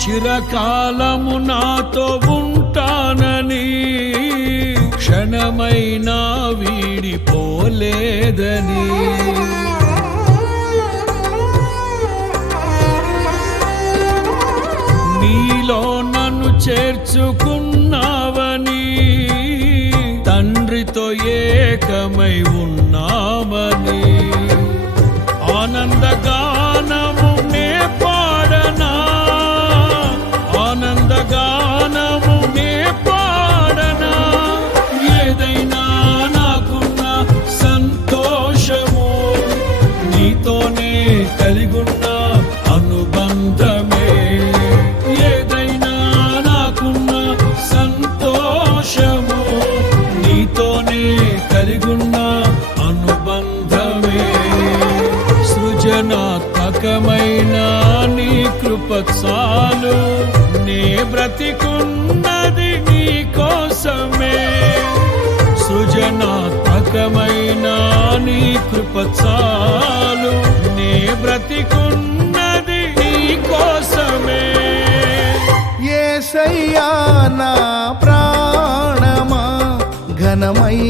చిరకాలము నాతో ఉంటానని క్షణమైనా వీడిపోలేదని నీలో నన్ను చేర్చుకున్నావని తండ్రితో ఏకమై ఉన్నామని ఆనందగానము నే పాడనా ఆనందగానము నే పాడనా ఏదైనా నాకున్న సంతోషము నీతోనే కలిగున్న అనుబంధమే ఏదైనా నాకున్న సంతోషము నీతోనే కలిగున్న అనుబంధమే సృజనాత్మకమైన నీ కృప చాలు నే బ్రతికున్నది నీ కోసమే సృజనాత్మకమైన నీ కృప చాలు నే బ్రతికున్నది నీ కోసమే యేసయ్యా నా ప్రాణమా ఘనమైన